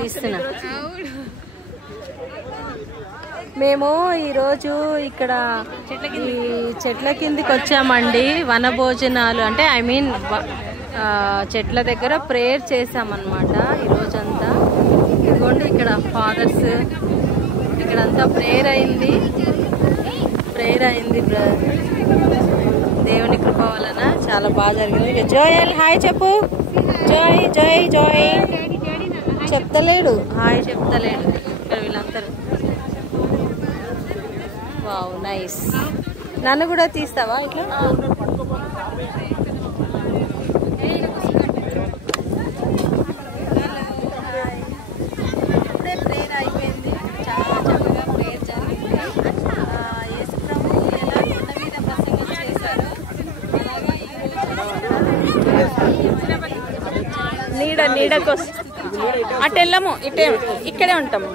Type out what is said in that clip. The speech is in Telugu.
తీస్తున్నా. మేము ఈరోజు ఇక్కడ ఈ చెట్ల కిందికి వచ్చామండి. వన భోజనాలు అంటే ఐ మీన్ చెట్ల దగ్గర ప్రేయర్ చేసామన్నమాట ఈరోజంతా. ఇదిగోండి ఇక్కడ ఫాదర్స్ ఇక్కడంతా ప్రేయర్ అయింది. దేవుని కృప వలన చాలా బాగా జరిగింది. జోయల్ హాయ్ చెప్పు. జోయ్ జోయ్ జోయ్ చెప్తలేడు, హాయ్ చెప్తలేడు ఇక్కడ వీళ్ళందరూ. Wow nice. నన్ను కూడా తీస్తావా ఇట్లా? ఇప్పుడే ప్రేయర్ అయిపోయింది. చాలా చక్కగా ప్రేయర్ జరిగింది. యేసు ప్రభు ఎలా కొండ మీద ప్రసంగం చేశారో అలాగా నీడ కోసం అటు వెళ్ళము, ఇక్కడే ఉంటాము.